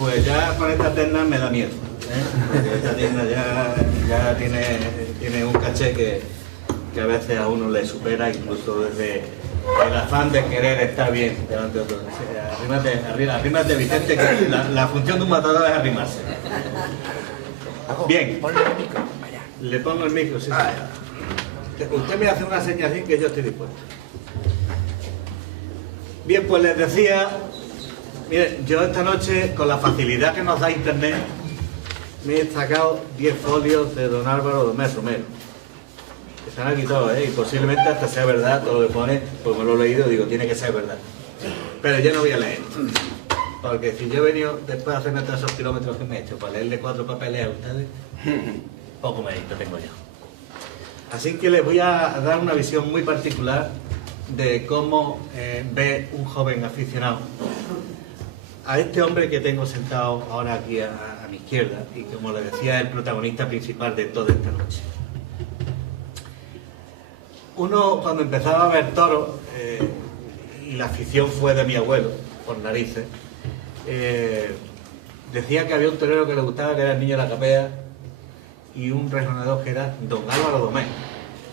Pues ya con esta terna me da miedo, porque esta terna ya tiene un caché que a veces a uno le supera, incluso desde el afán de querer estar bien delante de otros. Arrímate, Vicente, que la función de un matador es arrimarse. Bien, le pongo el micro, sí. Usted me hace una señal así que yo estoy dispuesto. Bien, pues les decía, miren, yo esta noche, con la facilidad que nos da internet, me he sacado 10 folios de don Álvaro Domés Romero. Están aquí todos, y posiblemente hasta sea verdad todo lo que pone, pues me lo he leído y digo, tiene que ser verdad. Pero yo no voy a leer, porque si yo he venido después de hacerme todos esos kilómetros que me he hecho para leerle 4 papeles a ustedes, poco mérito tengo yo. Así que les voy a dar una visión muy particular de cómo ve un joven aficionado a este hombre que tengo sentado ahora aquí a mi izquierda y, como les decía, es el protagonista principal de toda esta noche. Uno, cuando empezaba a ver toros, y la afición fue de mi abuelo, por narices, decía que había un torero que le gustaba, que era el Niño de la Capea, y un rejoneador que era don Álvaro Domés,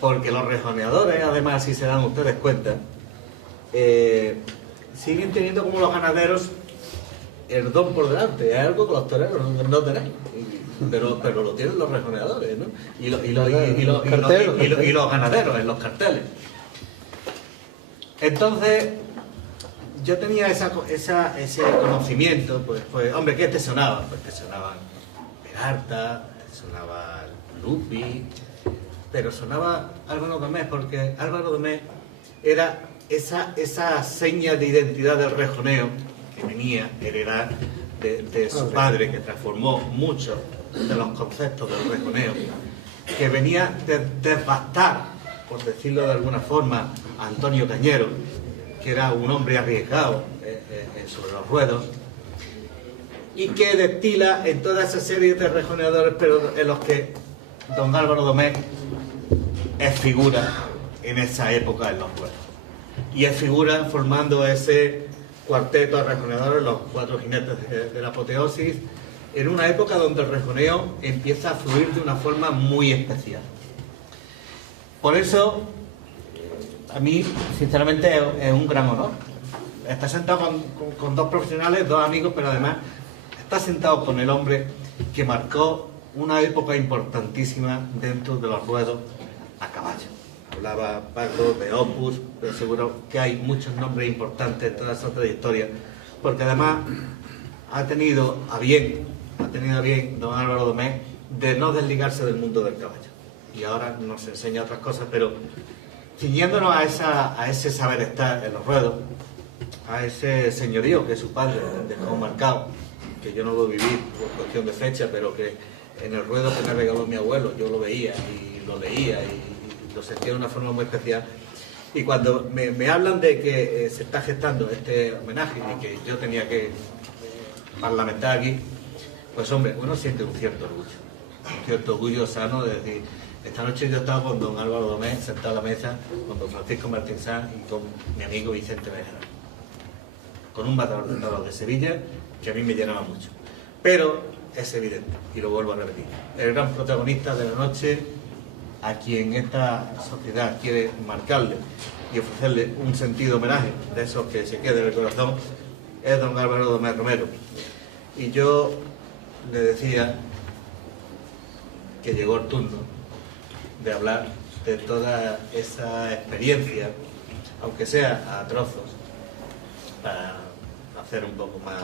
porque los rejoneadores, además, si se dan ustedes cuenta, siguen teniendo, como los ganaderos, el don por delante. Es algo que los toreros no tenéis, pero lo tienen los rejoneadores, ¿no? Y los ganaderos en los carteles. Entonces yo tenía ese conocimiento, pues hombre, ¿qué te sonaba? Pues te sonaban Peralta, te sonaba Lupi, pero sonaba Álvaro Domés, porque Álvaro Domés era esa seña de identidad del rejoneo que venía a heredar de su padre, que transformó muchos de los conceptos del rejoneo, que venía de devastar, por decirlo de alguna forma, a Antonio Cañero, que era un hombre arriesgado sobre los ruedos, y que destila en toda esa serie de rejoneadores, pero en los que don Álvaro Domés es figura en esa época en los ruedos. Y es figura formando ese cuarteto de rejoneadores, los 4 jinetes de la apoteosis, en una época donde el rejoneo empieza a fluir de una forma muy especial. Por eso, a mí, sinceramente, es un gran honor. Está sentado con 2 profesionales, 2 amigos, pero además está sentado con el hombre que marcó una época importantísima dentro de los ruedos a caballo. Hablaba Paco de Opus, pero seguro que hay muchos nombres importantes en toda esa trayectoria, porque además ha tenido a bien don Álvaro Domés de no desligarse del mundo del caballo. Y ahora nos enseña otras cosas, pero ciñéndonos a ese saber estar en los ruedos, a ese señorío que su padre dejó marcado, que yo no lo viví por cuestión de fecha, pero que en el ruedo que me regaló mi abuelo yo lo veía y lo leía y lo sentía de una forma muy especial. Y cuando me hablan de que se está gestando este homenaje y que yo tenía que parlamentar aquí, pues hombre, uno siente un cierto orgullo sano de decir, esta noche yo estaba con don Álvaro Domés sentado a la mesa, con don Francisco Martín Sanz y con mi amigo Vicente Bejarano, con un matador de toros de Sevilla que a mí me llenaba mucho. Pero es evidente, y lo vuelvo a repetir, el gran protagonista de la noche, a quien esta sociedad quiere marcarle y ofrecerle un sentido homenaje de esos que se quede en el corazón, es don Álvaro Domés Romero. Y yo le decía que llegó el turno de hablar de toda esa experiencia, aunque sea a trozos, para hacer un poco más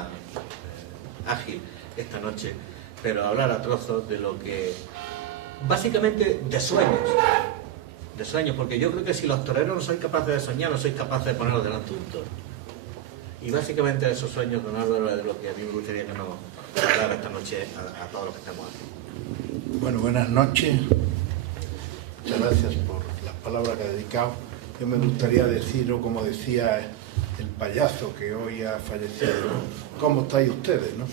ágil esta noche, pero hablar a trozos de lo que, básicamente, de sueños, porque yo creo que si los toreros no sois capaces de soñar, no sois capaces de ponerlos delante de un toro. Y básicamente esos sueños, don Álvaro, es de lo que a mí me gustaría que nos hablara esta noche a todos los que estamos aquí. Bueno, buenas noches. Muchas gracias por las palabras que ha dedicado. Yo me gustaría decir, o como decía el payaso que hoy ha fallecido, ¿cómo estáis ustedes, no?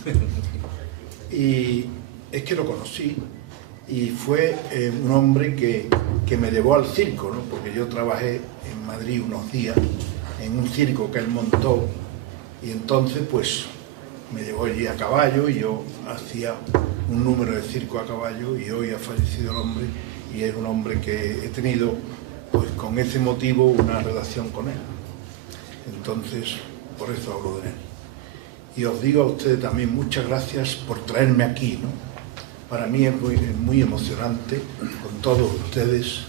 Y es que lo conocí y fue un hombre que me llevó al circo, ¿no? Porque yo trabajé en Madrid unos días en un circo que él montó y entonces pues me llevó allí a caballo y yo hacía un número de circo a caballo, y hoy ha fallecido el hombre, y es un hombre que he tenido, pues con ese motivo, una relación con él. Entonces, por eso hablo de él. Y os digo a ustedes también muchas gracias por traerme aquí, ¿no? Para mí es muy emocionante con todos ustedes,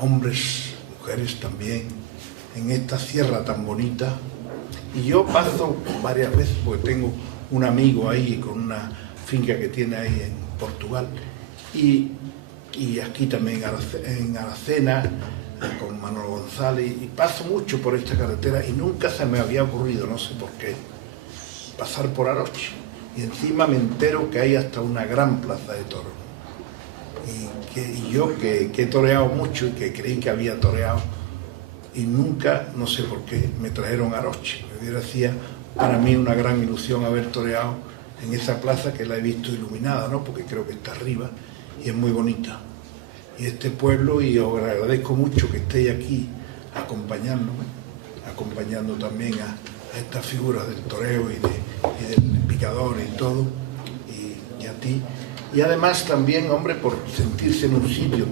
hombres, mujeres también, en esta sierra tan bonita. Y yo paso varias veces, porque tengo un amigo ahí con una finca que tiene ahí en Portugal, y aquí también en Aracena, con Manolo González, y paso mucho por esta carretera y nunca se me había ocurrido, no sé por qué, pasar por Aroche. Y encima me entero que hay hasta una gran plaza de toros. Y yo que he toreado mucho y que creí que había toreado, y nunca, no sé por qué, me trajeron a Aroche. Me hubiera sido para mí una gran ilusión haber toreado en esa plaza, que la he visto iluminada, ¿no? Porque creo que está arriba y es muy bonita. Y este pueblo, y os agradezco mucho que estéis aquí acompañándome, acompañando también a estas figuras del toreo y del picador y todo, y a ti. Y además también, hombre, por sentirse en un sitio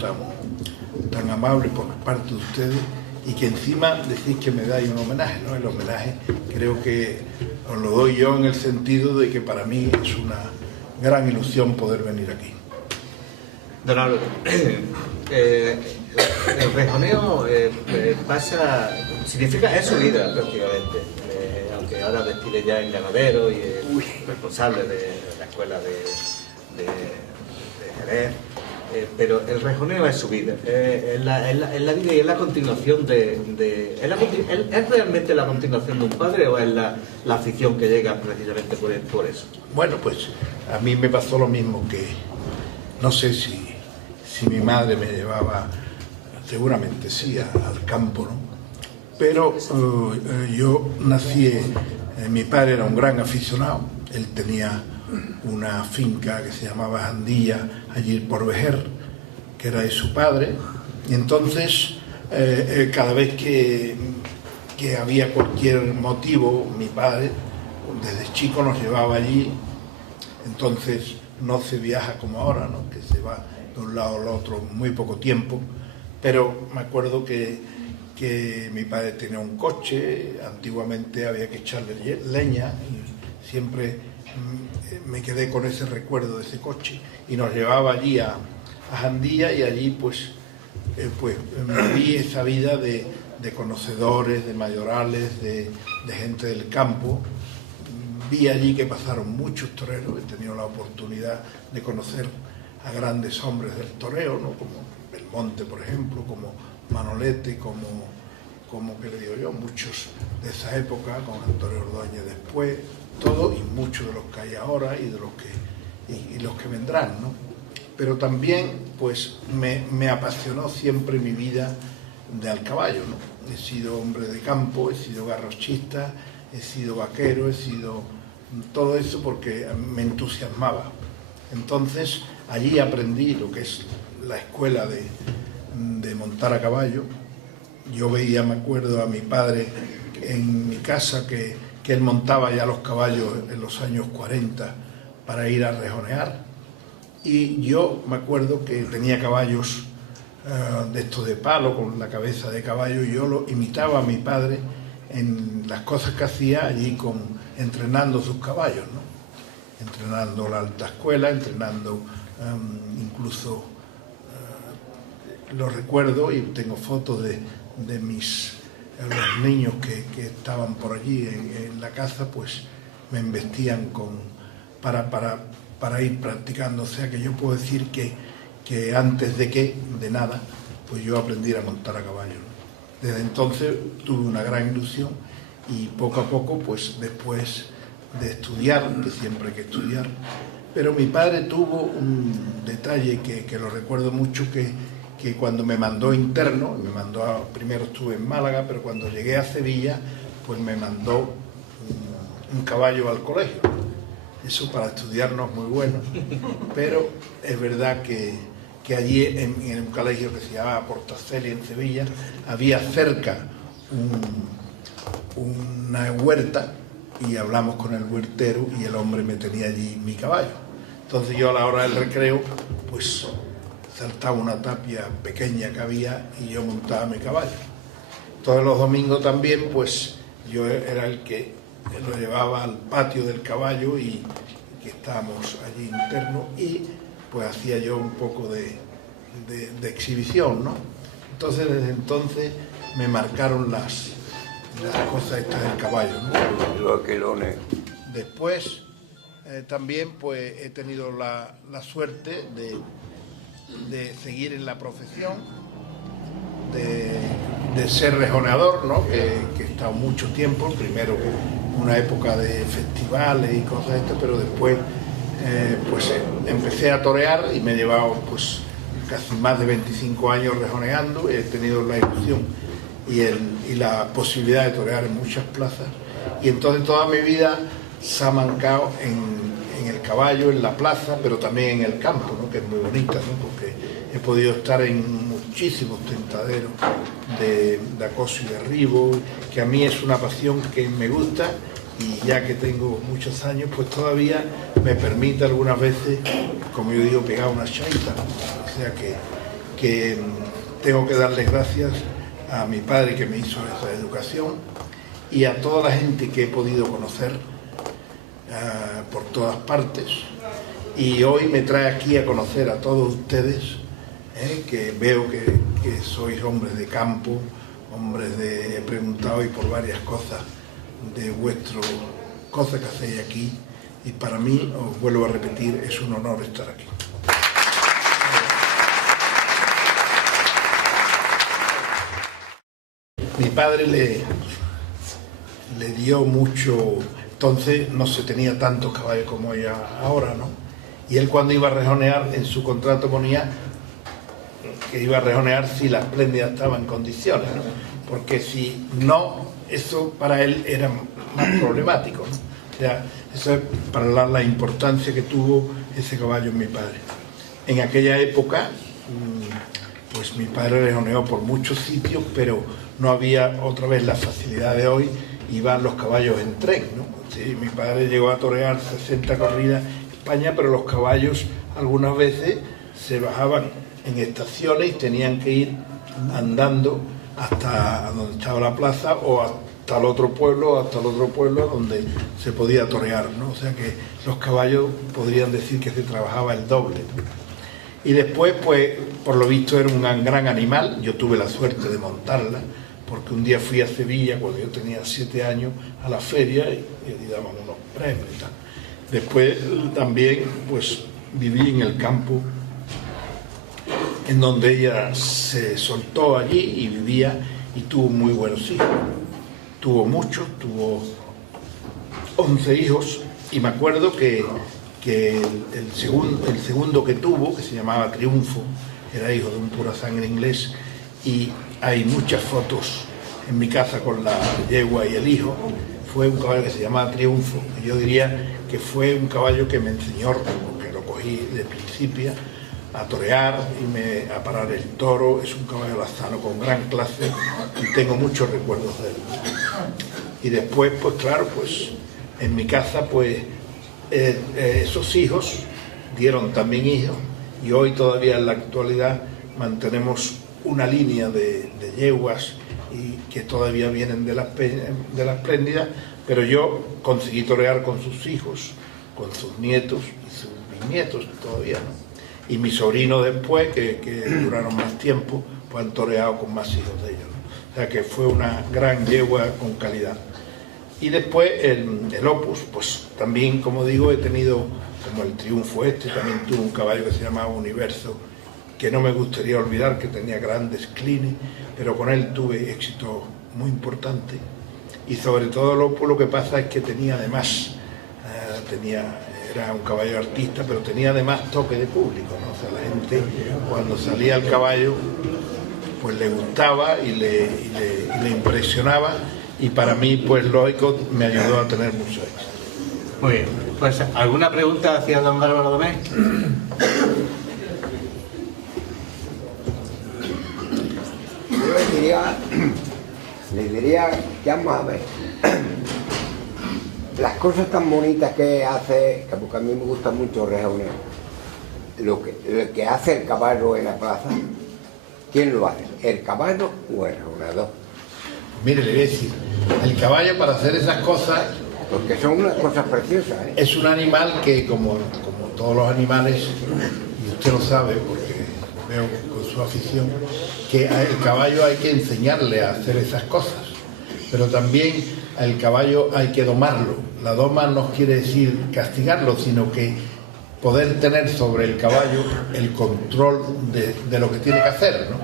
tan amable por parte de ustedes, y que encima decís que me dais un homenaje, ¿no? El homenaje creo que os lo doy yo en el sentido de que para mí es una gran ilusión poder venir aquí. Don Álvaro, el rejoneo significa, es su vida prácticamente, aunque ahora destile ya en ganadero y es responsable de la escuela de Jerez, pero el rejoneo es su vida, es la vida y es la continuación ¿es realmente la continuación de un padre o es la afición que llega precisamente por eso? Bueno, pues a mí me pasó lo mismo, que no sé si mi madre me llevaba, seguramente sí, al campo, ¿no? Pero yo nací, mi padre era un gran aficionado, él tenía una finca que se llamaba Jandilla, allí por Vejer, que era de su padre, y entonces cada vez que había cualquier motivo, mi padre desde chico nos llevaba allí. Entonces no se viaja como ahora, ¿no? Que se va de un lado al otro muy poco tiempo, pero me acuerdo que mi padre tenía un coche, antiguamente había que echarle leña, y siempre me quedé con ese recuerdo de ese coche, y nos llevaba allí a Jandilla, y allí pues vi esa vida de conocedores, de mayorales, de gente del campo. Vi allí que pasaron muchos toreros, he tenido la oportunidad de conocer a grandes hombres del toreo, ¿no? Como Belmonte, por ejemplo, como Manolete, como que le digo yo, muchos de esa época, con Antonio Ordóñez después, todo, y muchos de los que hay ahora y de los que vendrán, ¿no? Pero también pues me apasionó siempre mi vida al caballo, ¿no? He sido hombre de campo, he sido garrochista, he sido vaquero, he sido todo eso porque me entusiasmaba. Entonces allí aprendí lo que es la escuela de montar a caballo. Yo veía, me acuerdo, a mi padre en mi casa que él montaba ya los caballos en los años 40 para ir a rejonear, y yo me acuerdo que tenía caballos de estos de palo con la cabeza de caballo, y yo lo imitaba a mi padre en las cosas que hacía allí entrenando sus caballos, ¿no? Entrenando la alta escuela, entrenando incluso lo recuerdo, y tengo fotos de los niños que estaban por allí en la casa, pues me investían para ir practicando. O sea que yo puedo decir que antes de nada, pues yo aprendí a montar a caballo, ¿no? Desde entonces tuve una gran ilusión, y poco a poco, pues después de estudiar, que siempre hay que estudiar, pero mi padre tuvo un detalle que lo recuerdo mucho, que cuando me mandó interno, primero estuve en Málaga, pero cuando llegué a Sevilla, pues me mandó un caballo al colegio. Eso para estudiar no es muy bueno, pero es verdad que allí en un colegio que se llamaba Portaceli en Sevilla, había cerca una huerta y hablamos con el huertero y el hombre me tenía allí mi caballo. Entonces yo a la hora del recreo, pues saltaba una tapia pequeña que había y yo montaba mi caballo. Todos los domingos también, pues yo era el que lo llevaba al patio del caballo y que estábamos allí internos y pues hacía yo un poco de exhibición, ¿no? Entonces desde entonces me marcaron las cosas estas del caballo, ¿no? Los aquilones. Después también pues he tenido la suerte de seguir en la profesión, de ser rejoneador, ¿no? Que he estado mucho tiempo, primero una época de festivales y cosas estas, pero después pues empecé a torear y me he llevado pues casi más de 25 años rejoneando. He tenido la ilusión y la posibilidad de torear en muchas plazas, y entonces toda mi vida se ha mancado en el caballo, en la plaza, pero también en el campo, ¿no? Que es muy bonita, ¿no? Porque he podido estar en muchísimos tentaderos de acoso y derribo, que a mí es una pasión que me gusta, y ya que tengo muchos años, pues todavía me permite algunas veces, como yo digo, pegar una chaita, ¿no? O sea que tengo que darles gracias a mi padre que me hizo esa educación y a toda la gente que he podido conocer por todas partes, y hoy me trae aquí a conocer a todos ustedes, que veo que sois hombres de campo, hombres he preguntado y por varias cosas de vuestras cosas que hacéis aquí, y para mí, os vuelvo a repetir, es un honor estar aquí. Mi padre le dio mucho, entonces no se tenía tantos caballos como hay ahora, ¿no? Y él cuando iba a rejonear, en su contrato ponía que iba a rejonear si la espléndida estaba en condiciones, ¿no? Porque si no, eso para él era más problemático, ¿no? O sea, eso es para la importancia que tuvo ese caballo en mi padre. En aquella época, pues mi padre rejoneó por muchos sitios, pero no había otra vez la facilidad de hoy, iban los caballos en tren, ¿no? Sí, mi padre llegó a torear 60 corridas en España, pero los caballos algunas veces se bajaban en estaciones y tenían que ir andando hasta donde estaba la plaza o hasta el otro pueblo donde se podía torear, ¿no? O sea que los caballos podrían decir que se trabajaba el doble, ¿no? Y después, pues, por lo visto era un gran animal. Yo tuve la suerte de montarla, porque un día fui a Sevilla, cuando yo tenía 7 años, a la feria y daban unos premios y tal. Después también, pues, viví en el campo, en donde ella se soltó allí y vivía, y tuvo muy buenos hijos. Tuvo muchos, tuvo 11 hijos, y me acuerdo que el segundo que tuvo, que se llamaba Triunfo, era hijo de un pura sangre inglés, y hay muchas fotos en mi casa con la yegua y el hijo. Fue un caballo que se llamaba Triunfo, y yo diría que fue un caballo que me enseñó, porque lo cogí de principio, a torear y a parar el toro. Es un caballo lazano con gran clase y tengo muchos recuerdos de él. Y después, pues claro, pues en mi casa, pues esos hijos dieron también hijos, y hoy todavía en la actualidad mantenemos una línea de yeguas y que todavía vienen de la espléndida, pero yo conseguí torear con sus hijos, con sus nietos y sus bisnietos todavía, ¿no? Y mis sobrinos después, que duraron más tiempo, pues han toreado con más hijos de ellos, ¿no? O sea que fue una gran yegua con calidad. Y después el Opus, pues también, como digo, he tenido, como el Triunfo también tuve un caballo que se llamaba Universo, que no me gustaría olvidar, que tenía grandes clines, pero con él tuve éxito muy importante. Y sobre todo el Opus, lo que pasa es que tenía además, era un caballo artista, pero tenía además toque de público, ¿no? O sea, la gente cuando salía al caballo, pues le gustaba y le impresionaba, y para mí, pues lógico, me ayudó a tener mucho éxito. Muy bien, pues ¿alguna pregunta hacia don Álvaro Domecq? Yo le diría que vamos a ver. las cosas tan bonitas que hace, que porque a mí me gusta mucho reunir, lo que hace el caballo en la plaza, ¿quién lo hace? ¿El caballo o el reunidor? Mire, le voy a decir, el caballo para hacer esas cosas... Porque son unas cosas preciosas, ¿eh? Es un animal que, como todos los animales, y usted lo sabe porque veo con su afición, que al caballo hay que enseñarle a hacer esas cosas, pero también al caballo hay que domarlo. La doma no quiere decir castigarlo, sino que poder tener sobre el caballo el control de lo que tiene que hacer, ¿no?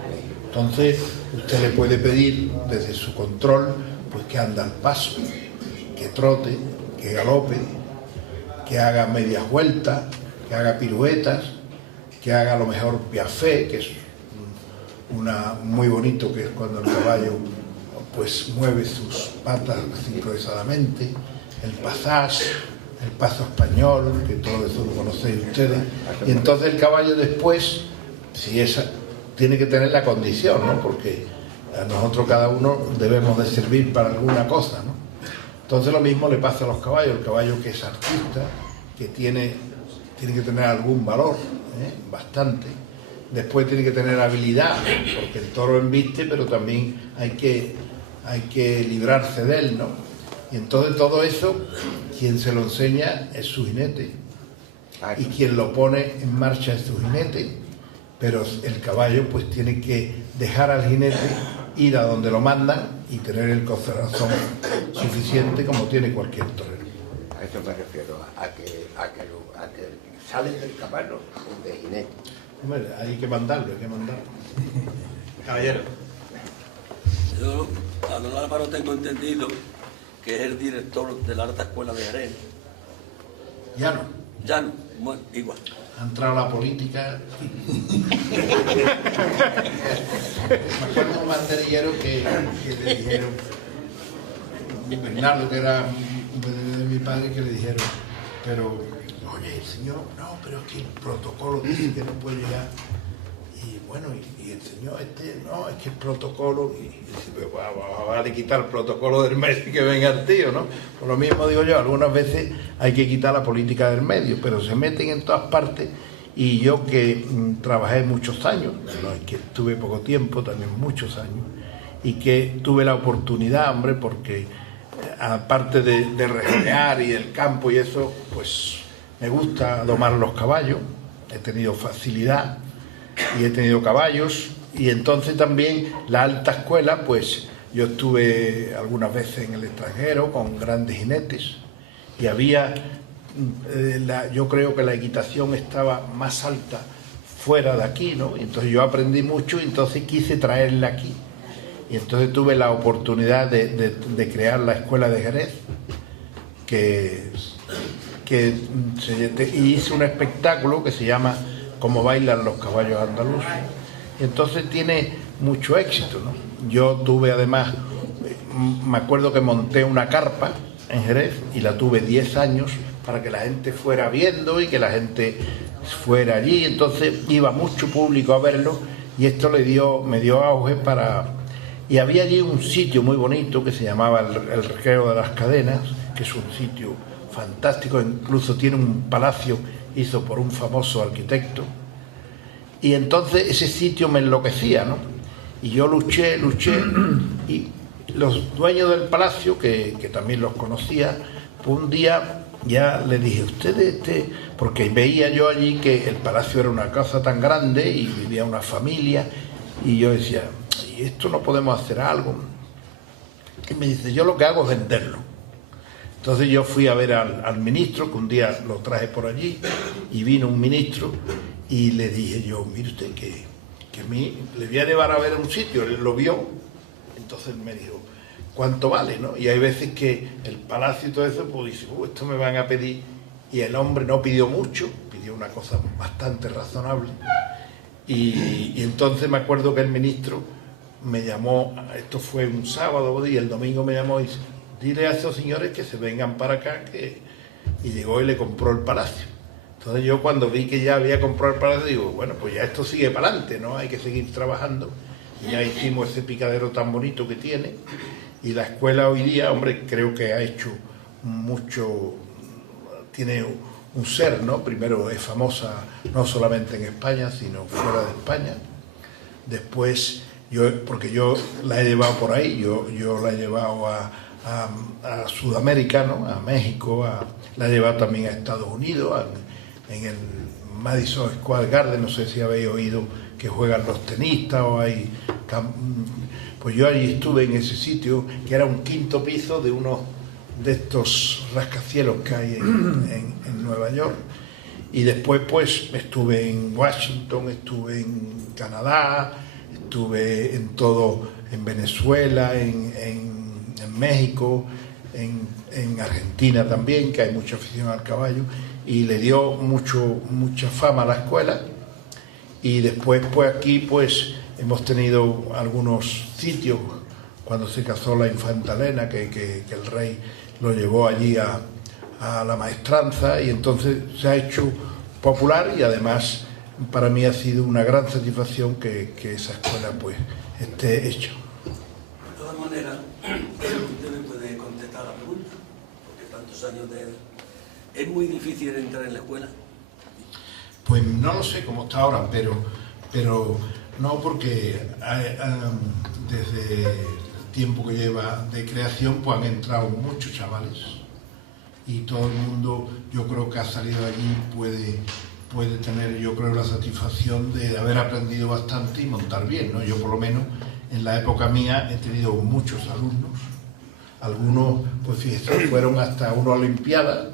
Entonces usted le puede pedir desde su control pues que ande al paso, que trote, que galope, que haga medias vueltas, que haga piruetas, que haga a lo mejor piafé, que es muy bonito, que es cuando el caballo pues mueve sus patas sincronizadamente, el passage, el paso español, que todo eso lo conocéis ustedes, y entonces el caballo después, si esa, tiene que tener la condición, ¿no? Porque a nosotros cada uno debemos de servir para alguna cosa, ¿no? Entonces lo mismo le pasa a los caballos, el caballo que es artista, que tiene que tener algún valor, bastante. Después tiene que tener habilidad, porque el toro embiste, pero también hay que librarse de él, ¿no? Y entonces todo eso, quien se lo enseña es su jinete. Y quien lo pone en marcha es su jinete, pero el caballo pues tiene que dejar al jinete ir a donde lo mandan y tener el corazón suficiente como tiene cualquier torero. A eso me refiero, a que sale del caballo o de jinete. Hombre, hay que mandarlo, Caballero. Yo, a don Álvaro, tengo entendido que es el director de la Alta Escuela de Jerez. Ya no. Ya no, bueno, igual. Ha entrado a la política. Me acuerdo un banderillero que le dijeron, Bernardo, que era de mi padre, que le dijeron, pero, oye, el señor, no, pero es que el protocolo dice que no puede llegar. Y bueno, y el señor no, es que el protocolo, y dice, pues va a quitar el protocolo del medio y que venga el tío, ¿no? Por lo mismo digo yo, algunas veces hay que quitar la política del medio, pero se meten en todas partes, y yo que trabajé muchos años, no es que estuve poco tiempo, también muchos años, y que tuve la oportunidad, hombre, porque aparte de rejonear y el campo y eso, pues me gusta domar los caballos, he tenido facilidad, y he tenido caballos, y entonces también la alta escuela, pues yo estuve algunas veces en el extranjero con grandes jinetes, y había, yo creo que la equitación estaba más alta fuera de aquí, ¿no? Y entonces yo aprendí mucho, y entonces quise traerla aquí, y entonces tuve la oportunidad de crear la escuela de Jerez, y hice un espectáculo que se llama Cómo bailan los caballos andaluces. Entonces tiene mucho éxito, ¿no? Yo tuve además, me acuerdo que monté una carpa en Jerez y la tuve 10 años para que la gente fuera viendo y que la gente fuera allí. Entonces iba mucho público a verlo, y esto me dio auge para... Y había allí un sitio muy bonito que se llamaba el Recreo de las Cadenas, que es un sitio fantástico, incluso tiene un palacio hizo por un famoso arquitecto, y entonces ese sitio me enloquecía, ¿no? Y yo luché, y los dueños del palacio, que también los conocía, pues un día ya le dije, ustedes, porque veía yo allí que el palacio era una casa tan grande y vivía una familia, y yo decía, ¿y esto no podemos hacer algo? Y me dice, yo lo que hago es venderlo. Entonces yo fui a ver al ministro, que un día lo traje por allí, y vino un ministro, y le dije yo, mire usted, que le voy a llevar a ver un sitio. Él lo vio, entonces me dijo, ¿cuánto vale? ¿No? Y hay veces que el palacio y todo eso, pues dice, esto me van a pedir, y el hombre no pidió mucho, pidió una cosa bastante razonable, y entonces me acuerdo que el ministro me llamó, esto fue un sábado, y el domingo me llamó y dice, dile a esos señores que se vengan para acá, y llegó y le compró el palacio. Entonces yo, cuando vi que ya había comprado el palacio, digo, bueno, pues ya esto sigue para adelante, ¿no? Hay que seguir trabajando, y ya hicimos ese picadero tan bonito que tiene, y la escuela hoy día, hombre, creo que ha hecho tiene un ser, ¿no? Primero es famosa no solamente en España, sino fuera de España. Después, porque yo la he llevado por ahí, yo la he llevado a Sudamérica, ¿no? A México, la he llevado también a Estados Unidos, en el Madison Square Garden, no sé si habéis oído que juegan los tenistas o hay... Pues yo allí estuve en ese sitio, que era un quinto piso de uno de estos rascacielos que hay en Nueva York. Y después pues estuve en Washington, estuve en Canadá, estuve en Venezuela, en México, en Argentina también, que hay mucha afición al caballo, y le dio mucha fama a la escuela. Y después pues aquí pues hemos tenido algunos sitios, cuando se casó la infanta Elena, que el rey lo llevó allí a la maestranza, y entonces se ha hecho popular, y además para mí ha sido una gran satisfacción que esa escuela pues esté hecha. De todas maneras, usted me puede contestar la pregunta, porque tantos años ¿es muy difícil entrar en la escuela? Pues no lo sé cómo está ahora, pero no, porque desde el tiempo que lleva de creación pues han entrado muchos chavales, y todo el mundo, yo creo que ha salido allí puede tener, yo creo, la satisfacción de haber aprendido bastante y montar bien, ¿no? Yo por lo menos en la época mía he tenido muchos alumnos, algunos pues fíjese, fueron hasta una olimpiada,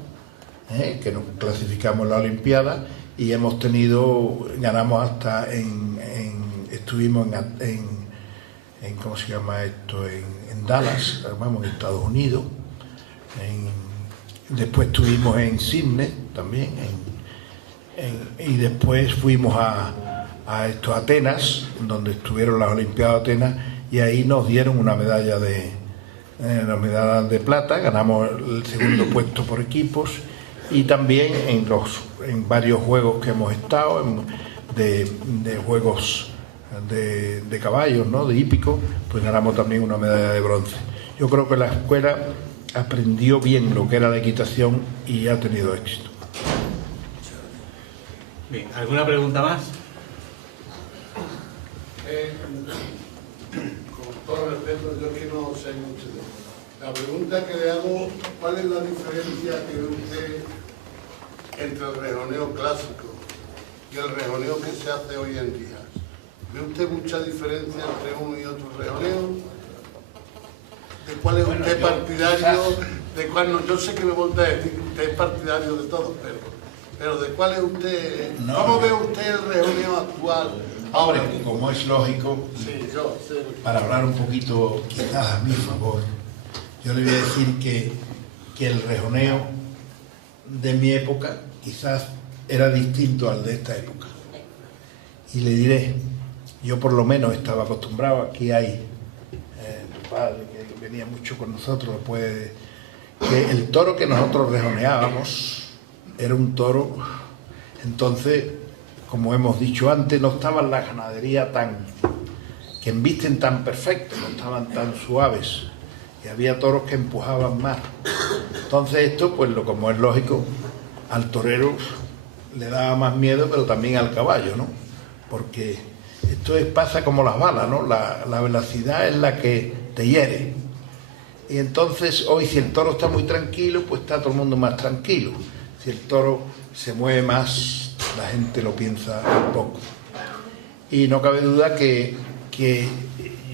que nos clasificamos en la olimpiada, y ganamos hasta estuvimos en ¿cómo se llama esto? En Dallas, vamos, en Estados Unidos. Después estuvimos en Sydney también, y después fuimos a Atenas, donde estuvieron las Olimpiadas de Atenas, y ahí nos dieron una medalla de plata, ganamos el segundo puesto por equipos, y también en varios juegos que hemos estado, de juegos de caballos, ¿no? De hípicos, pues ganamos también una medalla de bronce. Yo creo que la escuela aprendió bien lo que era la equitación y ha tenido éxito. Bien, ¿alguna pregunta más? Con todo respeto, yo es que no sé mucho de eso. La pregunta que le hago, ¿cuál es la diferencia que ve usted entre el rejoneo clásico y el rejoneo que se hace hoy en día? ¿Ve usted mucha diferencia entre uno y otro rejoneo? ¿De cuál es usted partidario? ¿De cuál no? Yo sé que me voltea a decir que usted es partidario de todos, pero ¿de cuál es usted? No, ¿Cómo ve usted el rejoneo actual? Ahora, como es lógico, Sí, yo sé. para hablar un poquito quizás a mi favor, yo le voy a decir que el rejoneo de mi época quizás era distinto al de esta época. Y le diré, yo por lo menos estaba acostumbrado, aquí hay el padre que venía mucho con nosotros, pues, que el toro que nosotros rejoneábamos era un toro, entonces, como hemos dicho antes, no estaba en la ganadería que embisten tan perfectos, no estaban tan suaves, y había toros que empujaban más. Entonces esto, pues como es lógico, al torero le daba más miedo, pero también al caballo, ¿no? Porque esto pasa como las balas, ¿no? La velocidad es la que te hiere. Y entonces hoy, si el toro está muy tranquilo, pues está todo el mundo más tranquilo. Si el toro se mueve más, la gente lo piensa un poco. Y no cabe duda que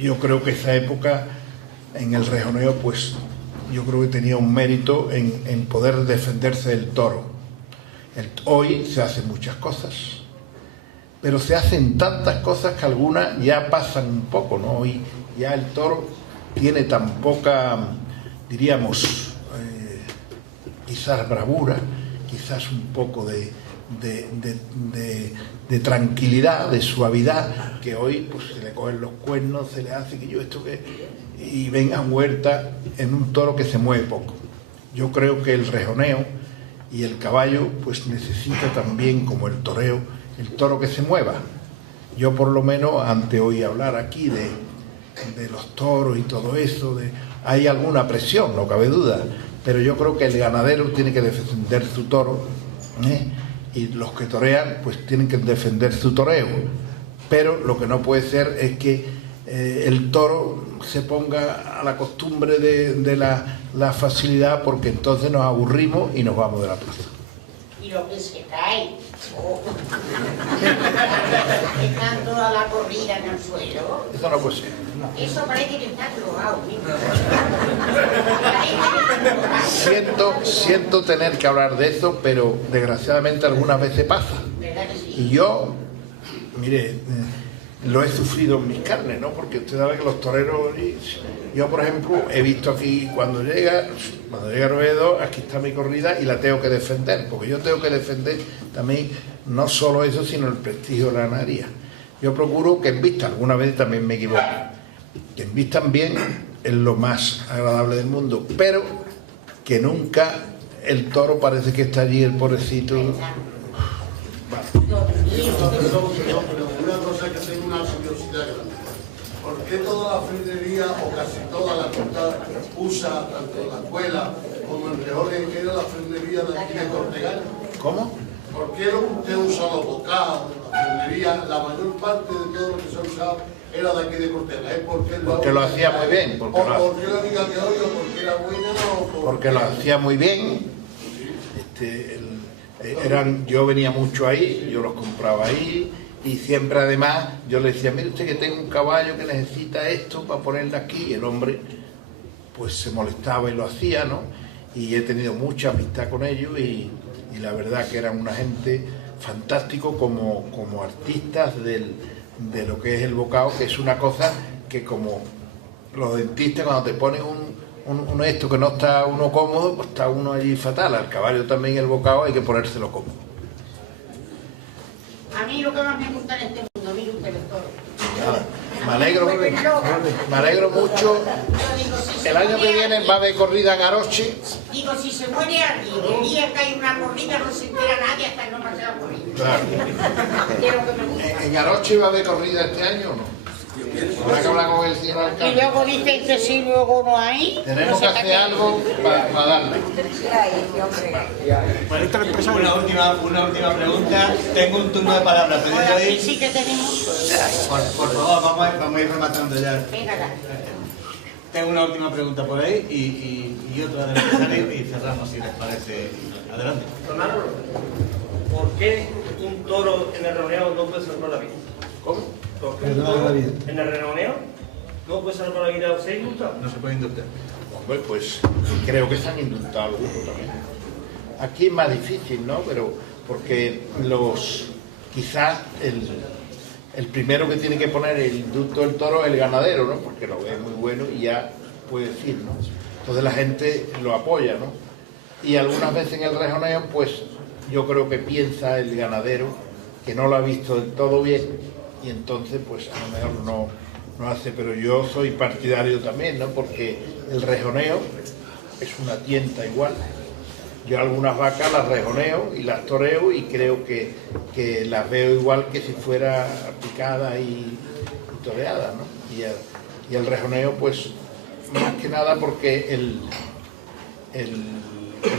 yo creo que esa época en el rejoneo, pues yo creo que tenía un mérito en poder defenderse del toro. Hoy se hacen muchas cosas, pero se hacen tantas cosas que algunas ya pasan un poco, ¿no? Hoy ya el toro tiene tan poca, diríamos, quizás bravura, quizás un poco de tranquilidad, de suavidad, que hoy pues se le cogen los cuernos, se le hace que yo esto que... y venga muerta en un toro que se mueve poco. Yo creo que el rejoneo y el caballo pues necesita también, como el toreo, el toro que se mueva. Yo por lo menos, ante hoy hablar aquí de los toros y todo eso, hay alguna presión, no cabe duda, pero yo creo que el ganadero tiene que defender su toro, y los que torean pues tienen que defender su toreo, pero lo que no puede ser es que el toro se ponga a la costumbre de la facilidad, porque entonces nos aburrimos y nos vamos de la plaza. Y lo que se cae, están toda la corrida en el suelo. Eso no puede ser. Eso parece que está drogado, Siento tener que hablar de eso, pero desgraciadamente algunas veces pasa. ¿Verdad que sí? Y yo, mire, lo he sufrido en mis carnes, ¿no? Porque usted sabe que los toreros... Yo, por ejemplo, he visto aquí, cuando llega Ruedo, aquí está mi corrida y la tengo que defender, porque yo tengo que defender también no solo eso, sino el prestigio de la ganadería. Yo procuro que envistan, alguna vez también me equivoco, que envistan bien es lo más agradable del mundo, pero que nunca el toro parece que está allí, el pobrecito. Pero una cosa que tengo una curiosidad grande. ¿Por qué toda la frenería o casi toda la ruta usa, tanto en la escuela como en Rejones, era la frenería de aquí de Cortegana? ¿Cómo? ¿Por qué usted usa los bocados, la frenería? La mayor parte de todo lo que se ha usado era de aquí de Cortegana. ¿Es porque lo hacía muy bien. ¿Por qué la diga que hoy o porque era buena o porque lo hacía muy bien. Yo venía mucho ahí, yo los compraba ahí. Y siempre además yo le decía, mire usted que tengo un caballo que necesita esto para ponerle aquí, y el hombre pues se molestaba y lo hacía, ¿no? Y he tenido mucha amistad con ellos y la verdad que eran una gente fantástica como artistas de lo que es el bocado, que es una cosa que como los dentistas cuando te ponen un esto que no está uno cómodo, pues está uno allí fatal. Al caballo también el bocado hay que ponérselo cómodo. A mí lo que más me gusta en este mundo, mire usted, el toro. Me alegro mucho. El año que viene va a haber corrida en Aroche. Digo, si se muere alguien, el día que hay una corrida no se entera nadie hasta que no pase la corrida. Claro. De lo que me gusta. ¿En Aroche va a haber corrida este año o no? Habrá que hablar con el señor Y alcalde. luego dicen que si luego no hay... Tenemos que hacer algo para darle. Una última pregunta. Tengo un turno de palabras. Ahora sí, sí que tenemos... Por favor, vamos a ir rematando ya. Venga, ya. Tengo una última pregunta por ahí y otra del empresario y cerramos, si les parece. Adelante. Don Álvaro, ¿por qué un toro en el reuneo no puede salvar la vida? ¿Cómo? ¿Por qué un toro en el reuneo no puede salvar la vida a usted indultado? No se puede indultar. Hombre, pues creo que se han indultado algunos también. Aquí es más difícil, ¿no? Pero porque quizás el primero que tiene que poner el indulto del toro es el ganadero, ¿no? Porque lo ve muy bueno y ya puede decir, ¿no? Entonces la gente lo apoya, ¿no? Y algunas veces en el rejoneo, pues yo creo que piensa el ganadero que no lo ha visto del todo bien y entonces pues a lo mejor no hace, pero yo soy partidario también, ¿no? Porque el rejoneo es una tienta igual. Yo algunas vacas las rejoneo y las toreo y creo que las veo igual que si fuera picada y toreada, ¿no? Y el rejoneo, pues, más que nada porque el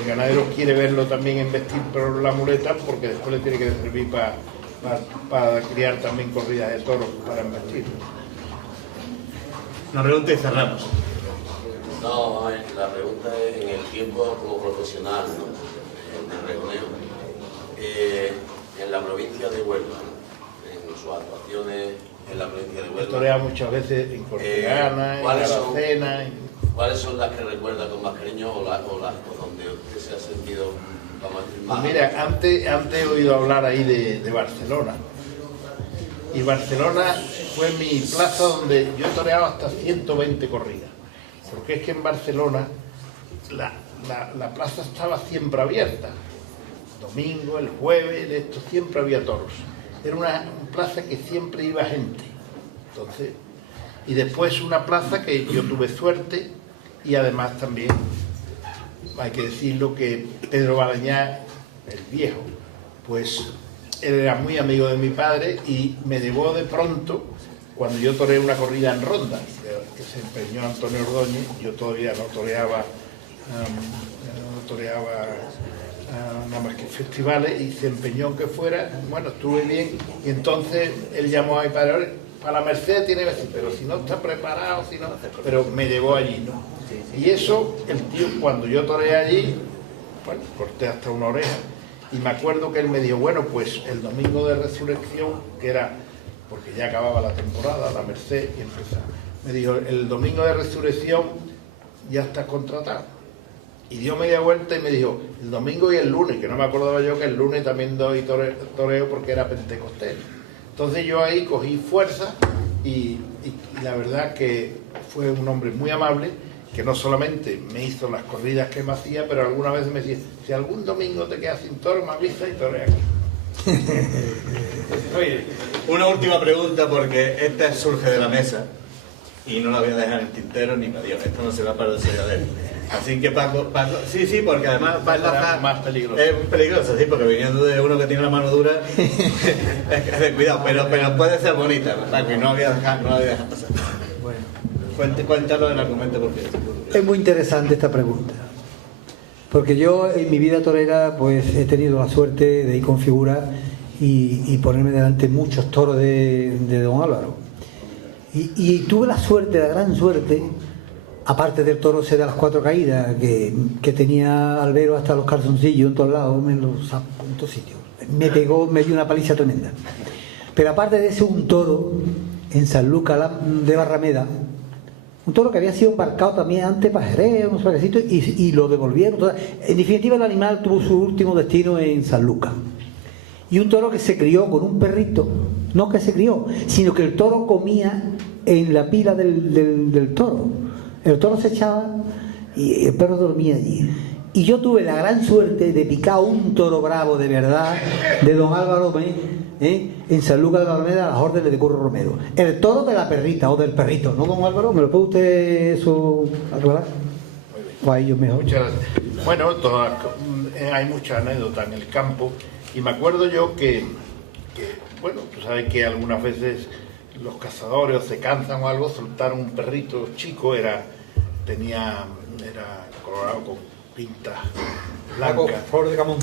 ganadero quiere verlo también embestir por la muleta, porque después le tiene que servir para criar también corridas de toros para embestir. Una pregunta y cerramos. No, la pregunta es en el tiempo como profesional, ¿no? En el rejoneo, en la provincia de Huelva, ¿no? En sus actuaciones en la provincia de He Huelva. toreado muchas veces en Cortegana, en Aracena. ¿Cuáles son las que recuerda con más cariño o las donde usted se ha sentido más? Pues mira, antes he oído hablar ahí de Barcelona. Y Barcelona fue mi plaza donde yo he toreado hasta 120 corridas. Porque es que en Barcelona la plaza estaba siempre abierta. Domingo, el jueves, esto siempre había toros. Era una plaza que siempre iba gente. Entonces, y después una plaza que yo tuve suerte y además también, hay que decirlo, que Pedro Balañá, el viejo, pues él era muy amigo de mi padre y me llevó de pronto cuando yo toreé una corrida en Ronda, que se empeñó Antonio Ordóñez. Yo todavía no toreaba toreaba nada más que festivales y se empeñó en que fuera. Bueno, estuve bien y entonces él llamó a mi padre, para la Merced tiene que decir, pero si no está preparado, si no, pero me llevó allí, ¿no? Y eso, el tío, cuando yo toreé allí, bueno, corté hasta una oreja y me acuerdo que él me dijo, bueno, pues el domingo de resurrección, que era, porque ya acababa la temporada, la Merced, y empezaba, me dijo, el domingo de resurrección ya estás contratado. Y dio media vuelta y me dijo, el domingo y el lunes, que no me acordaba yo que el lunes también doy toreo porque era Pentecostés. Entonces yo ahí cogí fuerza y la verdad que fue un hombre muy amable, que no solamente me hizo las corridas que me hacía, pero algunas veces me decía, si algún domingo te quedas sin toro, me avisa y torea aquí. Oye, una última pregunta, porque esta surge de la mesa y no la voy a dejar en el tintero ni me dio. Esto no se va para el selladero. Así que Paco, sí, porque además va a enlazar, más peligroso. Es peligroso, sí, porque viniendo de uno que tiene la mano dura, cuidado, pero puede ser bonita, Paco, y no la voy a dejar pasar. Bueno. Cuéntalo el argumento porque Es muy interesante esta pregunta, porque yo en mi vida torera pues he tenido la suerte de ir con figura y ponerme delante muchos toros de don Álvaro. Y tuve la suerte, la gran suerte, aparte del toro ese de las 4 caídas, que tenía Albero hasta los calzoncillos en todos lados, en todos sitios. Me pegó, me dio una paliza tremenda. Pero aparte de eso, un toro en San Lucas de Barrameda, un toro que había sido embarcado también antes para Jerez, unos parecitos, y lo devolvieron. En definitiva, el animal tuvo su último destino en San Lucas. Y un toro que se crió con un perrito, no que se crió, sino que el toro comía en la pila del toro. El toro se echaba y el perro dormía allí. Y yo tuve la gran suerte de picar un toro bravo de verdad, de don Álvaro, en San Lucas de la Alameda, a las órdenes de Curro Romero. El toro de la perrita o del perrito, ¿no, don Álvaro? ¿Me lo puede usted eso aclarar? O a ellos mejor. Muchas gracias. Bueno, hay muchas anécdotas en el campo y me acuerdo yo que, bueno, tú sabes que algunas veces los cazadores se cansan o algo, soltaron un perrito chico, era colorado con pintas blancas. Flor de Camón.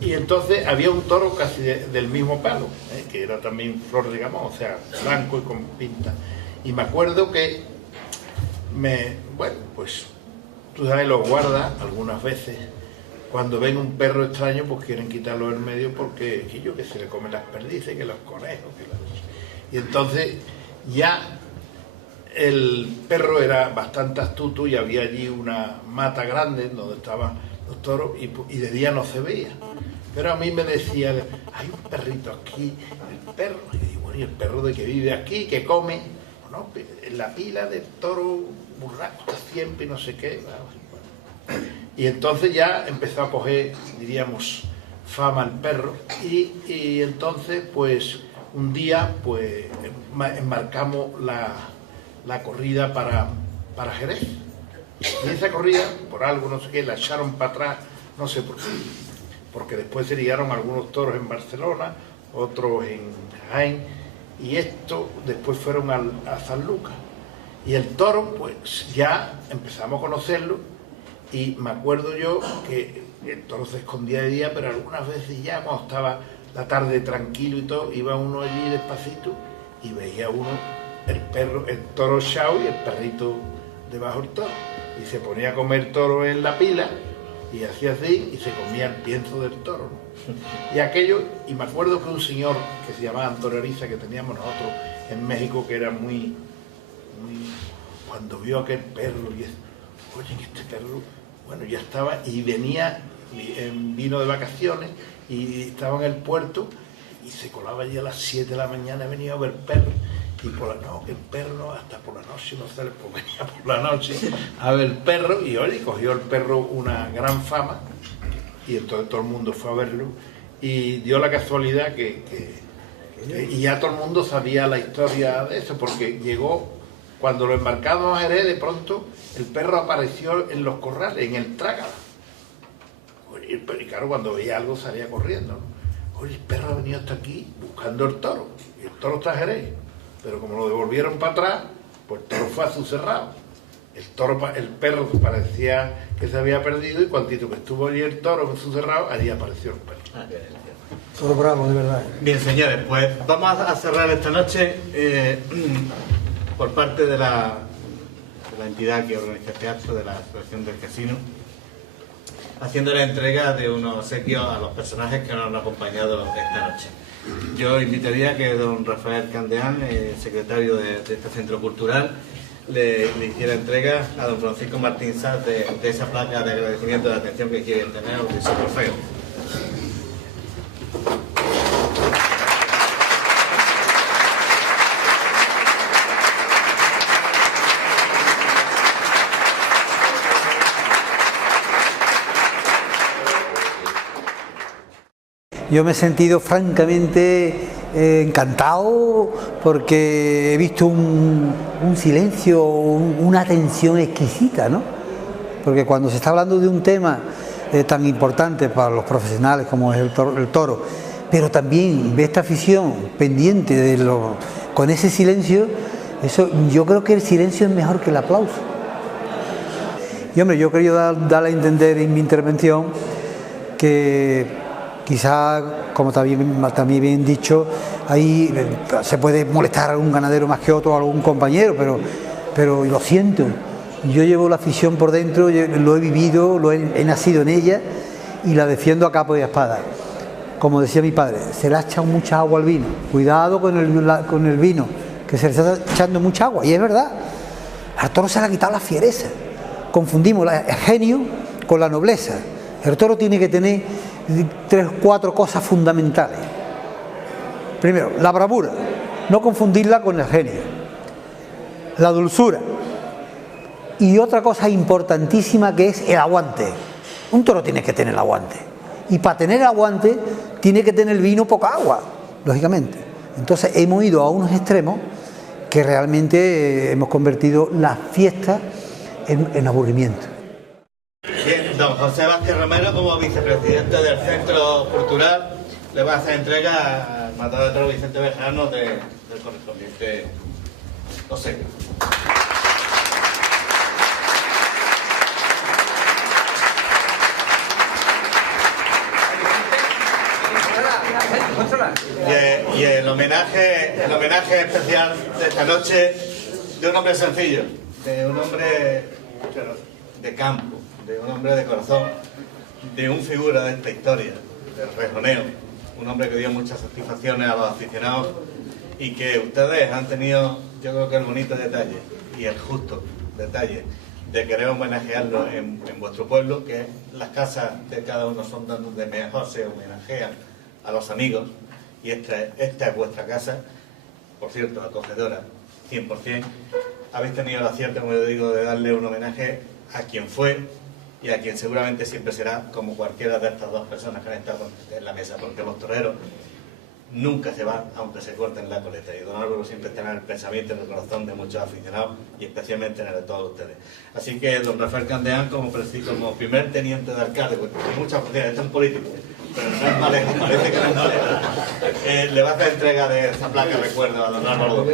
Y entonces había un toro casi del mismo palo, que era también flor de gamón, o sea, blanco y con pinta. Y me acuerdo que bueno, pues tú sabes, los guardas algunas veces, cuando ven un perro extraño, pues quieren quitarlo del medio porque que se le comen las perdices, que los conejos, y entonces ya el perro era bastante astuto y había allí una mata grande donde estaban los toros y de día no se veía. Pero a mí me decía, hay un perrito aquí, el perro, y yo digo, bueno, ¿y el perro de que vive aquí, que come? Bueno, en la pila del toro burraco está siempre y no sé qué. Y entonces ya empezó a coger, diríamos, fama el perro y entonces pues un día pues enmarcamos la corrida para Jerez. Y esa corrida, por algo, no sé qué, la echaron para atrás, no sé por qué, porque después se ligaron algunos toros en Barcelona, otros en Jaén, y esto después fueron a San Lucas. Y el toro, pues ya empezamos a conocerlo, y me acuerdo yo que el toro se escondía de día, pero algunas veces ya cuando estaba la tarde tranquilo y todo, iba uno allí despacito y veía uno el toro echado y el perrito debajo del toro. Y se ponía a comer toro en la pila y hacía así y se comía el pienso del toro, ¿no? Y aquello, y me acuerdo que un señor que se llamaba Antonio Ariza, que teníamos nosotros en México, que era muy cuando vio aquel perro y oye, que este perro, bueno, ya estaba y vino de vacaciones y estaba en el puerto y se colaba allí a las 7 de la mañana, venía a ver perros. Y el perro no, hasta por la noche no sale, pues venía por la noche a ver el perro y oye, cogió el perro una gran fama y entonces todo el mundo fue a verlo y dio la casualidad y ya todo el mundo sabía la historia de eso, porque llegó, cuando lo embarcamos a Jerez, de pronto el perro apareció en los corrales, en el trágala. Oye, y claro, cuando veía algo salía corriendo, ¿no? Oye, el perro ha venido hasta aquí buscando el toro, y el toro está en Jerez. Pero como lo devolvieron para atrás, pues el toro fue a su cerrado. el perro parecía que se había perdido y cuantito que estuvo allí el toro con su cerrado, allí apareció el perro. Toro bravo, de verdad. Bien, señores, pues vamos a cerrar esta noche por parte de la entidad que organiza este acto, de la Asociación del Casino, haciendo la entrega de unos obsequios a los personajes que nos han acompañado esta noche. Yo invitaría a que don Rafael Candeán, secretario de este centro cultural, le hiciera entrega a don Francisco Martín Saz de esa placa de agradecimiento de atención que quieren tener de su trofeo. Yo me he sentido francamente encantado porque he visto un silencio, una atención exquisita, ¿no? Porque cuando se está hablando de un tema tan importante para los profesionales como es el toro, pero también ve esta afición pendiente con ese silencio, yo creo que el silencio es mejor que el aplauso. Y hombre, yo he querido dar a entender en mi intervención que quizá, como también bien dicho, ahí se puede molestar a algún ganadero más que otro, a algún compañero, pero lo siento, yo llevo la afición por dentro, lo he vivido, he nacido en ella y la defiendo a capa y a espada. Como decía mi padre, se le ha echado mucha agua al vino, cuidado con el vino, que se le está echando mucha agua, y es verdad, al toro se le ha quitado la fiereza, confundimos el genio con la nobleza. El toro tiene que tener 3 o 4 cosas fundamentales. Primero, la bravura, no confundirla con el genio. La dulzura. Y otra cosa importantísima que es el aguante. Un toro tiene que tener el aguante. Y para tener el aguante tiene que tener el vino poca agua, lógicamente. Entonces hemos ido a unos extremos que realmente hemos convertido la fiesta en aburrimiento. Bien, don José Vázquez Romero, como vicepresidente del Centro Cultural, le va a hacer entrega al matador de toros Vicente Bejarano del correspondiente obsequio. Y el homenaje especial de esta noche de un hombre sencillo, de un hombre de campo, de un hombre de corazón, de un figura de esta historia, del rejoneo, un hombre que dio muchas satisfacciones a los aficionados y que ustedes han tenido, yo creo que el bonito detalle y el justo detalle de querer homenajearlo en vuestro pueblo, que las casas de cada uno son donde mejor se homenajean a los amigos, y esta es vuestra casa, por cierto, acogedora, 100%. Habéis tenido el acierto, como yo digo, de darle un homenaje a quien fue y a quien seguramente siempre será, como cualquiera de estas 2 personas que han estado en la mesa, porque los toreros nunca se van aunque se corten la coleta, y don Álvaro siempre está en el pensamiento, en el corazón de muchos aficionados y especialmente en el de todos ustedes. Así que don Rafael Candeán, como primer teniente de alcalde, porque tiene muchas funciones, este es un político, pero no es maleta, parece que no es maleta, le va a hacer entrega de esa placa de recuerdo a don Álvaro.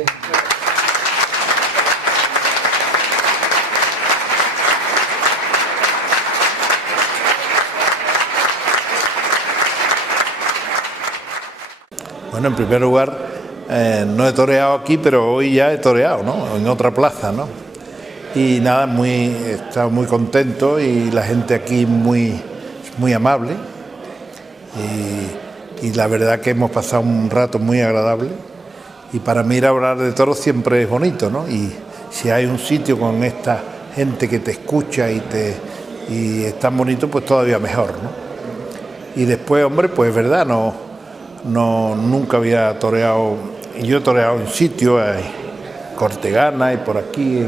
Bueno, en primer lugar, no he toreado aquí, pero hoy ya he toreado, ¿no? En otra plaza, ¿no? Y nada, he estado muy contento y la gente aquí muy amable. Y la verdad que hemos pasado un rato muy agradable. Y para mí ir a hablar de toros siempre es bonito, ¿no? Y si hay un sitio con esta gente que te escucha y es tan bonito, pues todavía mejor, ¿no? Y después, hombre, pues es verdad, nunca había toreado, y yo he toreado en sitios, Cortegana y por aquí,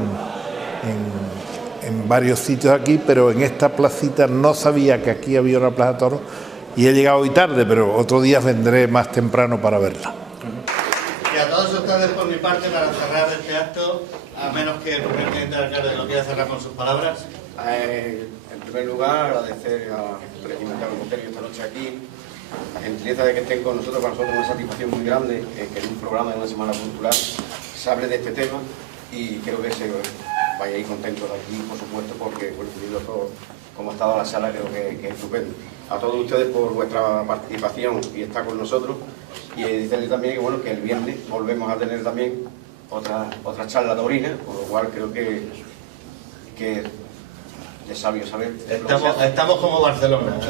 en varios sitios aquí, pero en esta placita no sabía que aquí había una plaza de toros y he llegado hoy tarde, pero otro día vendré más temprano para verla. Y a todos ustedes, por mi parte, para cerrar este acto, a menos que el primer teniente de alcalde lo quiera cerrar con sus palabras. En primer lugar, agradecer a Presidente Montero esta noche aquí. La gentileza de que estén con nosotros, para nosotros es una satisfacción muy grande que en un programa de una semana cultural se hable de este tema, y creo que vayáis contentos de aquí, por supuesto, porque bueno, viendo todo cómo ha estado la sala, creo que es estupendo. A todos ustedes por vuestra participación y estar con nosotros, y decirles también que bueno, que el viernes volvemos a tener también otra charla taurina, por lo cual creo que es sabio saber. Estamos como Barcelona.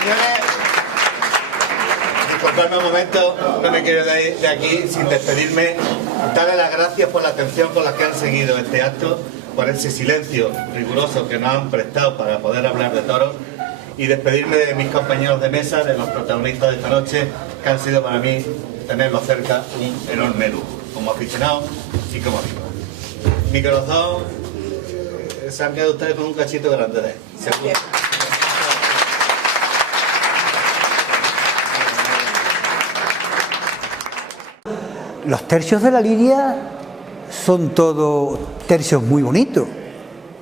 Señores, disculpadme un momento, no me quiero ir de aquí sin despedirme. Darles las gracias por la atención con la que han seguido este acto, por ese silencio riguroso que nos han prestado para poder hablar de toros, y despedirme de mis compañeros de mesa, de los protagonistas de esta noche, que han sido para mí, tenerlos cerca, un enorme lujo, como aficionado y como amigo. Mi corazón se han quedado ustedes con un cachito grande de él, seguro. Los tercios de la lidia son todos tercios muy bonitos.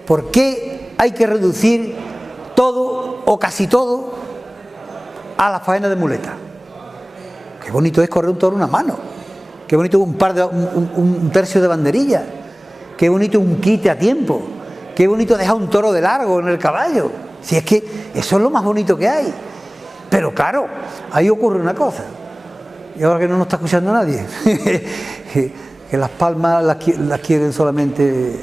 ¿Por qué hay que reducir todo o casi todo a la faena de muleta? Qué bonito es correr un toro una mano, qué bonito un tercio de banderilla, qué bonito un quite a tiempo, qué bonito dejar un toro de largo en el caballo. Si es que eso es lo más bonito que hay. Pero claro, ahí ocurre una cosa. Y ahora que no nos está escuchando nadie, que las palmas las quieren solamente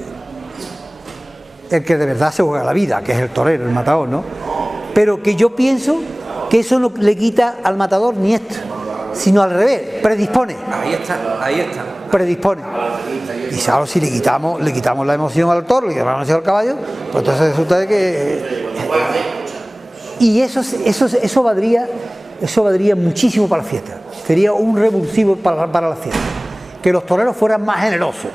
el que de verdad se juega la vida, que es el torero, el matador, ¿no? Pero que yo pienso que eso no le quita al matador ni esto, sino al revés, predispone. Ahí está. Predispone. Y claro, si le quitamos la emoción al toro, le quitamos la emoción al caballo, pues entonces resulta de que... Y eso valdría muchísimo para la fiesta. Sería un revulsivo para la fiesta. Que los toreros fueran más generosos.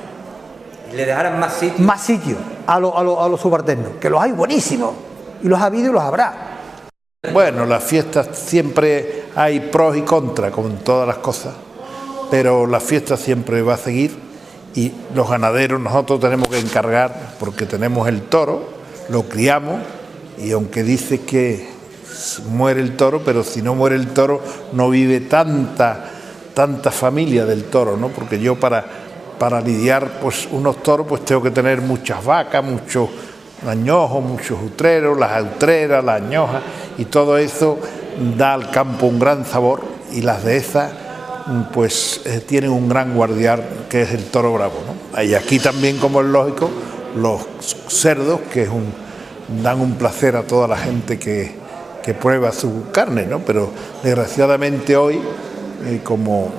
Y le dejaran más sitio. Más sitio a los subalternos. Que los hay buenísimos. Y los ha habido y los habrá. Bueno, las fiestas siempre hay pros y contras, como en todas las cosas. Pero la fiesta siempre va a seguir. Y los ganaderos nosotros tenemos que encargar, porque tenemos el toro, lo criamos. Y aunque dice que muere el toro, pero si no muere el toro no vive tanta familia del toro, ¿no? Porque yo para lidiar pues unos toros pues tengo que tener muchas vacas, muchos añojos, muchos utreros, las autreras, las añojas, y todo eso da al campo un gran sabor, y las dehesas pues tienen un gran guardián que es el toro bravo, ¿no? Y aquí también, como es lógico, los cerdos, que dan un placer a toda la gente que prueba su carne, ¿no? Pero desgraciadamente hoy, como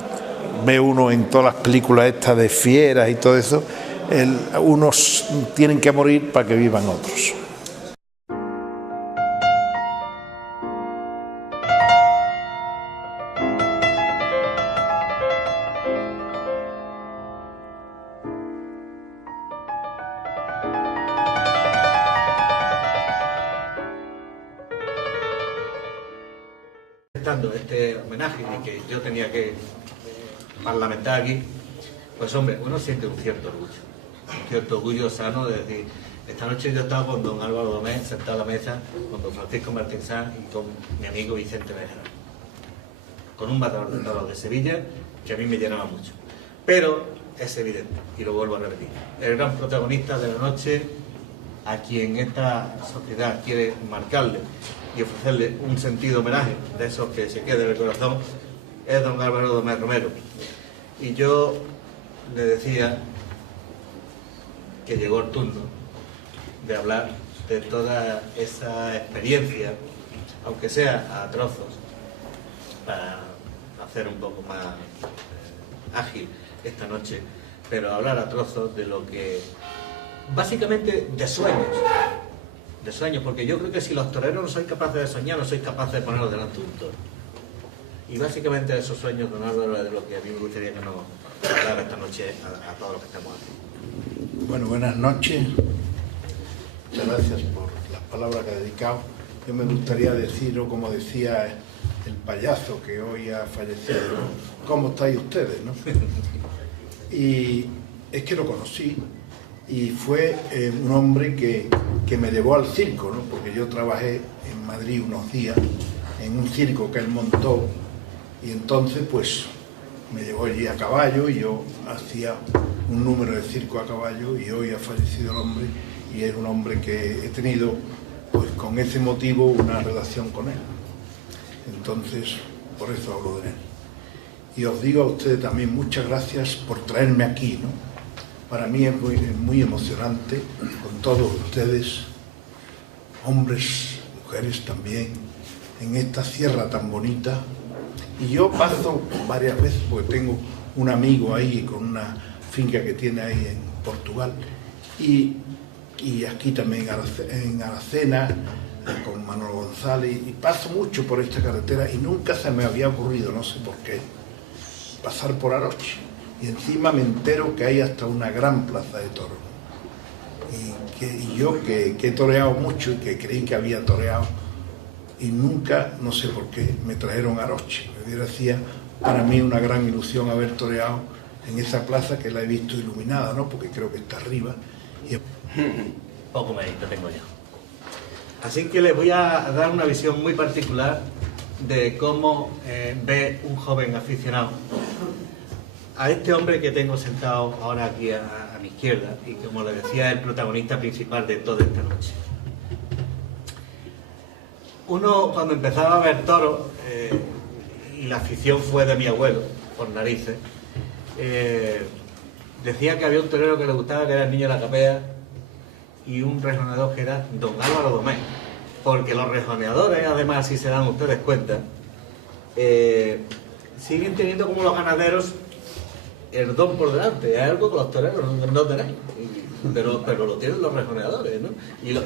ve uno en todas las películas estas de fieras y todo eso, unos tienen que morir para que vivan otros. Este homenaje y que yo tenía que parlamentar aquí, pues hombre, uno siente un cierto orgullo sano de decir, esta noche yo estaba con don Álvaro Domés sentado a la mesa, con don Francisco Martín Sanz y con mi amigo Vicente Mejera, con un matador de toros de Sevilla que a mí me llenaba mucho. Pero es evidente, y lo vuelvo a repetir, el gran protagonista de la noche, a quien esta sociedad quiere marcarle y ofrecerle un sentido homenaje de esos que se queda en el corazón, es don Álvaro Domés Romero. Y yo le decía que llegó el turno de hablar de toda esa experiencia, aunque sea a trozos, para hacer un poco más ágil esta noche, pero hablar a trozos de lo que, básicamente de sueños, porque yo creo que si los toreros no sois capaces de soñar, no sois capaces de ponerlos delante de un toro. Y básicamente esos sueños, don Álvaro, es de lo que a mí me gustaría que nos hablara esta noche a todos los que estamos aquí. Bueno, buenas noches. Muchas gracias por las palabras que ha dedicado. Yo me gustaría decir, o como decía el payaso que hoy ha fallecido, ¿cómo estáis ustedes, no? Y es que lo conocí. Y fue un hombre que me llevó al circo, ¿no? Porque yo trabajé en Madrid unos días en un circo que él montó Y entonces pues me llevó allí a caballo y yo hacía un número de circo a caballo, y hoy ha fallecido el hombre, y es un hombre que he tenido pues con ese motivo una relación con él. Entonces por eso hablo de él. Y os digo a ustedes también muchas gracias por traerme aquí, ¿no? Para mí es muy emocionante con todos ustedes, hombres, mujeres también, en esta sierra tan bonita. Y yo paso varias veces porque tengo un amigo ahí con una finca que tiene ahí en Portugal, y aquí también en Aracena con Manolo González, y paso mucho por esta carretera y nunca se me había ocurrido, no sé por qué, pasar por Aroche. Y encima me entero que hay hasta una gran plaza de toros. Y yo que he toreado mucho y que creí que había toreado, y nunca, no sé por qué, me trajeron a Aroche. Me hubiera sido para mí una gran ilusión haber toreado en esa plaza, que la he visto iluminada, ¿no? Porque creo que está arriba. Y... Poco mérito tengo yo. Así que les voy a dar una visión muy particular de cómo ve un joven aficionado a este hombre que tengo sentado ahora aquí a mi izquierda, y como les decía, es el protagonista principal de toda esta noche. Uno, cuando empezaba a ver toros, y la afición fue de mi abuelo, por narices, decía que había un torero que le gustaba, que era el Niño de la Capea, y un rejoneador que era don Álvaro Domé, porque los rejoneadores, además, si se dan ustedes cuenta, siguen teniendo como los ganaderos el don por delante. Es algo que los toreros no tenéis, pero lo tienen los rejoneadores, ¿no? Y los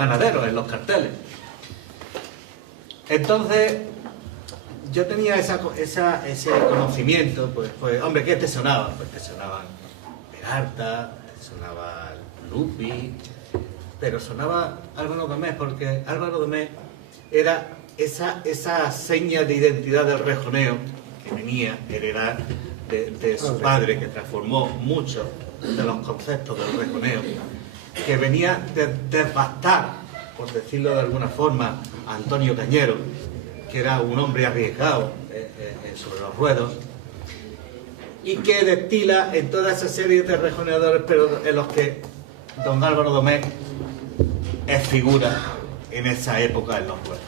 ganaderos en los carteles. Entonces yo tenía ese conocimiento, pues hombre, ¿qué te sonaba? Pues te sonaban Peralta, te sonaba Lupi, pero sonaba Álvaro Domé, porque Álvaro Domé era esa seña de identidad del rejoneo que venía a heredar de su padre, que transformó muchos de los conceptos del rejoneo, que venía de devastar, por decirlo de alguna forma, a Antonio Cañero, que era un hombre arriesgado sobre los ruedos, y que destila en toda esa serie de rejoneadores, pero en los que don Álvaro Domé es figura en esa época en los ruedos.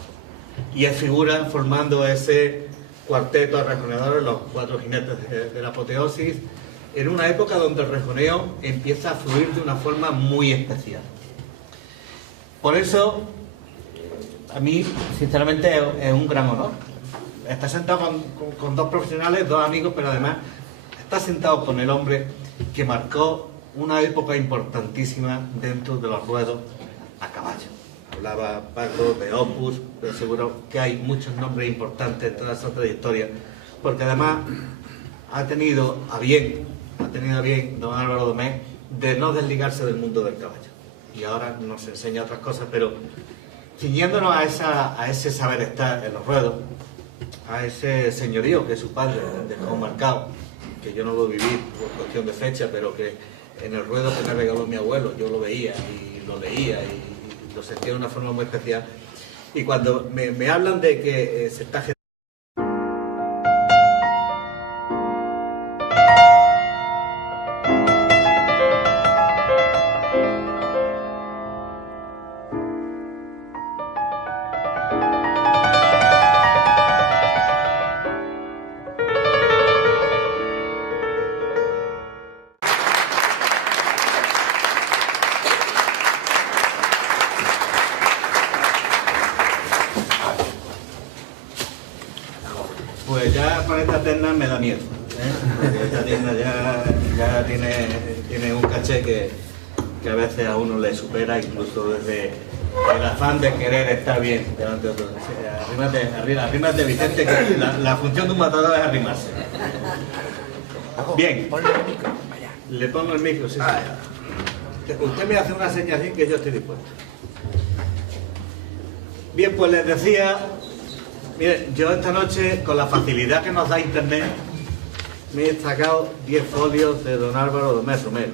Y es figura formando ese cuarteto de rejoneadores, los cuatro jinetes de la apoteosis, en una época donde el rejoneo empieza a fluir de una forma muy especial. Por eso, a mí, sinceramente, es un gran honor. Está sentado con dos profesionales, dos amigos, pero además está sentado con el hombre que marcó una época importantísima dentro de los ruedos a caballo. Hablaba Paco de Opus, pero seguro que hay muchos nombres importantes en toda esa trayectoria, porque además ha tenido a bien don Álvaro Domé de no desligarse del mundo del caballo. Y ahora nos enseña otras cosas, pero ciñéndonos a ese saber estar en los ruedos, a ese señorío que su padre dejó marcado, que yo no lo viví por cuestión de fecha, pero que en el ruedo que me regaló mi abuelo yo lo veía y lo leía y lo sentía de una forma muy especial. Y cuando me hablan de que se está generando pues ya con esta terna me da miedo, porque esta terna ya tiene un caché que a veces a uno le supera, incluso desde el afán de querer estar bien delante de otros. Arrímate, Vicente, que la función de un matador es arrimarse. Bien, le pongo el micro, sí. Usted me hace una señal que yo estoy dispuesto. Bien, pues les decía, miren, yo esta noche, con la facilidad que nos da internet, me he sacado 10 folios de don Álvaro Domé Romero.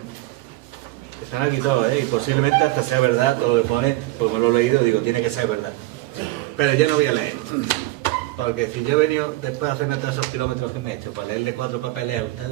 Están aquí todos, y posiblemente hasta sea verdad todo lo que pone, porque me lo he leído y digo, tiene que ser verdad. Pero yo no voy a leer. Porque si yo he venido después de hacerme todos esos kilómetros que me he hecho para leerle 4 papeles a ustedes,